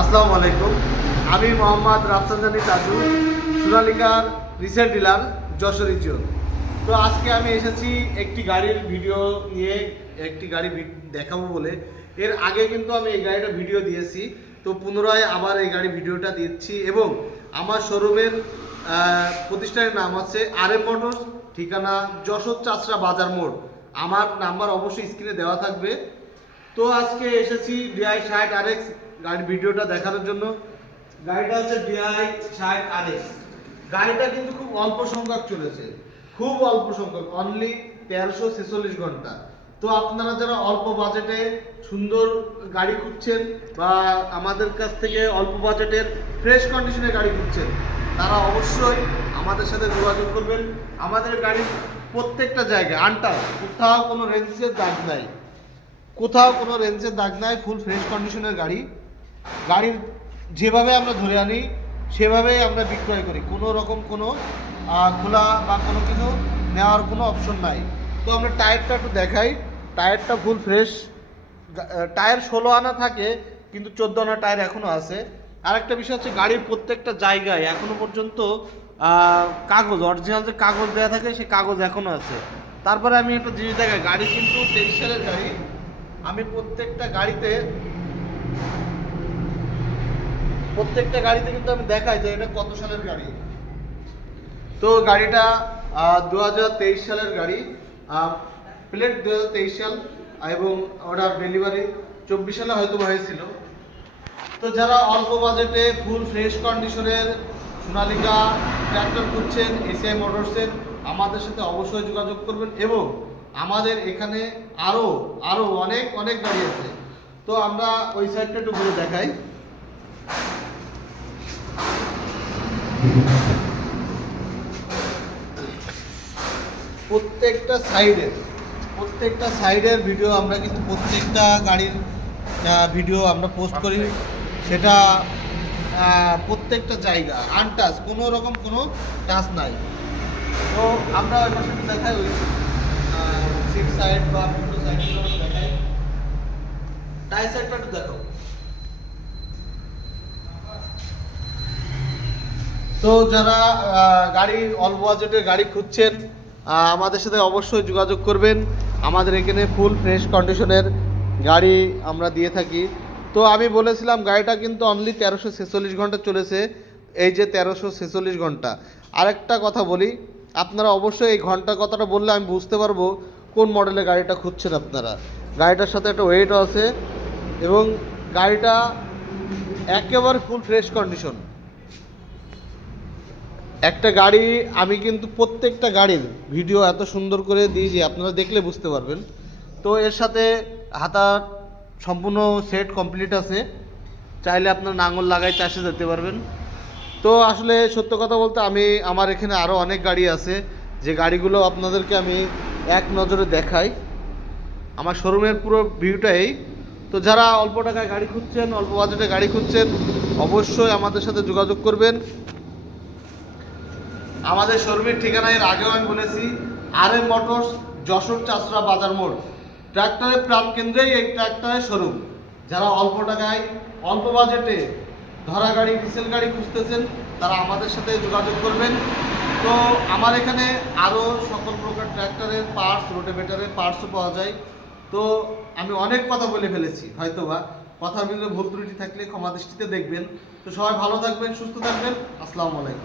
আসসালামু আলাইকুম। আমি মোহাম্মদ রাফসানজানি তাজু, সোনালিকার রিসেল ডিলার, যশোর রিজিয়ন। তো আজকে আমি এসেছি একটি গাড়ির ভিডিও নিয়ে, একটি গাড়ি দেখাবো বলে। এর আগে কিন্তু আমি এই গাড়িটা ভিডিও দিয়েছি, তো পুনরায় আবার এই গাড়ি ভিডিওটা দিচ্ছি। এবং আমার শোরুমের প্রতিষ্ঠানের নাম আছে RM মোটরস, ঠিকানা যশোর চাচরা বাজার মোড়। আমার নাম্বার অবশ্যই স্ক্রিনে দেওয়া থাকবে। তো আজকে এসেছি DI60 RX গাড়ির ভিডিওটা দেখানোর জন্য। গাড়িটা হচ্ছে DI60 RX। গাড়িটা কিন্তু খুব অল্প সংখ্যক চলেছে, খুব অল্প সংখ্যক, অনলি 1346 ঘন্টা। তো আপনারা যারা অল্প বাজেটে সুন্দর গাড়ি খুঁজছেন বা আমাদের কাছ থেকে অল্প বাজেটের ফ্রেশ কন্ডিশনের গাড়ি খুঁজছেন, তারা অবশ্যই আমাদের সাথে যোগাযোগ করবেন। আমাদের গাড়ির প্রত্যেকটা জায়গায় আনটাচ, কোথাও কোনো রেঞ্জের দাগ নাই, কোথাও কোনো রেঞ্জের দাগ নাই, ফুল ফ্রেশ কন্ডিশনের গাড়ি। গাড়ির যেভাবে আমরা ধরে আনি সেভাবেই আমরা বিক্রয় করি, কোনো রকম কোনো খোলা বা কোনো কিছু নেওয়ার কোনো অপশন নাই। তো আমরা টায়ারটা একটু দেখাই। টায়ারটা ফুল ফ্রেশ, টায়ার 16 আনা থাকে কিন্তু 14 আনা টায়ার এখনও আছে। আর একটা বিষয় হচ্ছে গাড়ির প্রত্যেকটা জায়গায় এখনও পর্যন্ত কাগজ, অরিজিনাল যে কাগজ দেওয়া থাকে সেই কাগজ এখনও আছে। তারপরে আমি একটা জিনিস দেখাই, গাড়ি কিন্তু 23 সালের গাড়ি। আমি প্রত্যেকটা গাড়িতে কিন্তু আমি দেখাই যে এটা কত সালের গাড়ি। তো গাড়িটা 2023 সালের গাড়ি, প্লেট 2023 সাল, এবং অর্ডার ডেলিভারি 24 সালে হয়তো হয়েছিল। তো যারা অল্প বাজেটে ফুল ফ্রেশ কন্ডিশনের সোনালিকা ট্র্যাক্টর খুঁজছেন, এসিআই মোটরসের, আমাদের সাথে অবশ্যই যোগাযোগ করবেন। এবং আমাদের এখানে আরও অনেক গাড়ি আছে। তো আমরা ওই সাইডটা একটু ঘুরে দেখাই। প্রত্যেকটা সাইডের ভিডিও আমরা কিন্তু প্রত্যেকটা গাড়ির ভিডিও আমরা পোস্ট করি। সেটা প্রত্যেকটা জায়গা আনটাচ, কোনো রকম কোনো টাচ নাই। তো আমরা ওই পাশে একটু দেখাই, ওই সিট সাইড বা বিভিন্ন সাইডগুলো দেখাই। টাই সাইডটা একটু দেখো। তো যারা গাড়ি অল্প বাজেটের গাড়ি খুঁজছেন, আমাদের সাথে অবশ্যই যোগাযোগ করবেন। আমাদের এখানে ফুল ফ্রেশ কন্ডিশনের গাড়ি আমরা দিয়ে থাকি। তো আমি বলেছিলাম গাড়িটা কিন্তু অনলি 1346 ঘন্টা চলেছে। এই যে 1346 ঘন্টা। আরেকটা কথা বলি, আপনারা অবশ্যই এই ঘন্টা কথাটা বললে আমি বুঝতে পারবো কোন মডেলের গাড়িটা খুঁজছেন আপনারা। গাড়িটার সাথে একটা ওয়েটও আছে এবং গাড়িটা একেবারে ফুল ফ্রেশ কন্ডিশন। একটা গাড়ি আমি কিন্তু প্রত্যেকটা গাড়ির ভিডিও এত সুন্দর করে দিই যে আপনারা দেখলে বুঝতে পারবেন। তো এর সাথে হাতার সম্পূর্ণ সেট কমপ্লিট আছে, চাইলে আপনার নাঙল লাগাই চাষে যেতে পারবেন। তো আসলে সত্য কথা বলতে আমার এখানে আরও অনেক গাড়ি আছে, যে গাড়িগুলো আপনাদেরকে আমি এক নজরে দেখাই। আমার শোরুমের পুরো ভিউটা এই। তো যারা অল্প টাকায় গাড়ি খুঁজছেন, অল্প বাজেটে গাড়ি খুঁজছেন, অবশ্যই আমাদের সাথে যোগাযোগ করবেন। আমাদের শোরুমের ঠিকানা এর আগেও আমি বলেছি, RM মোটরস, যশোর চাচরা বাজার মোড়। ট্র্যাক্টরের প্রাণকেন্দ্রেই এই ট্র্যাক্টরের শোরুম। যারা অল্প টাকায় অল্প বাজেটে ধরা গাড়ি, রিসেল গাড়ি খুঁজতেছেন, তারা আমাদের সাথে যোগাযোগ করবেন। তো আমার এখানে আরও সকল প্রকার ট্র্যাক্টরের পার্টস, রোটাভেটরের পার্টসও পাওয়া যায়। তো আমি অনেক কথা বলে ফেলেছি, হয়তোবা কথার ভিতরে ভুল ত্রুটি থাকলে ক্ষমা দৃষ্টিতে দেখবেন। তো সবাই ভালো থাকবেন, সুস্থ থাকবেন। আসসালামু আলাইকুম।